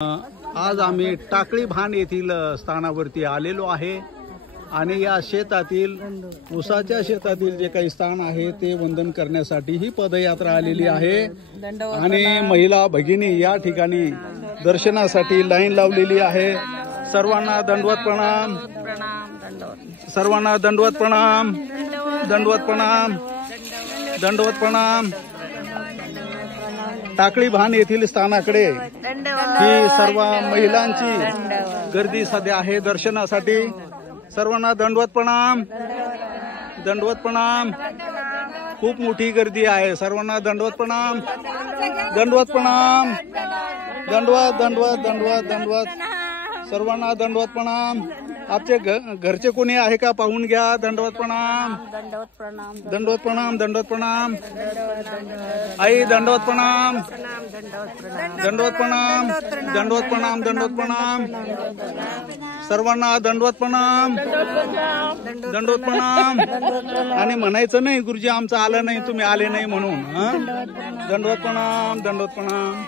आज आम्ही टाकळी भान येथील स्थानावरती आलेलो आहे आणि या शेतातील ऊसाच्या शेतातील जे काही स्थान आहे ते वंदन करण्यासाठी ही पदयात्रा आलेली आहे आणि महिला भगिनी या ठिकाणी दर्शनासाठी लाईन लावलेली आहे। सर्वांना दंडवत प्रणाम, सर्वांना दंडवत प्रणाम, दंडवत प्रणाम, दंडवत प्रणाम। टाकळी भान येथील स्थानाकडे ही सर्व महिलांची गर्दी सध्या आहे दर्शनासाठी। सर्वांना दंडवत प्रणाम, दंडवत प्रणाम। खूप मोठी गर्दी आहे। सर्वांना दंडवत प्रणाम, दंडवत प्रणाम, दंडवत दंडवत दंडवत दंडवत। सर्वांना दंडवत प्रणाम। आपचे घरचे कोणी आहे का पाहून घ्या। दंडवत प्रणाम, दंडवत प्रणाम, दंडवत प्रणाम, दंडवत प्रणाम। आई दंडवत प्रणाम, दंडवत प्रणाम, दंडवत प्रणाम, दंडवत प्रणाम। सर्वांना दंडवत प्रणाम, दंडवत प्रणाम। आणि म्हणायचं नाही गुरुजी आमचं आलं नाही, तुम्ही आले नाही म्हणून। दंडवत प्रणाम, दंडवत प्रणाम।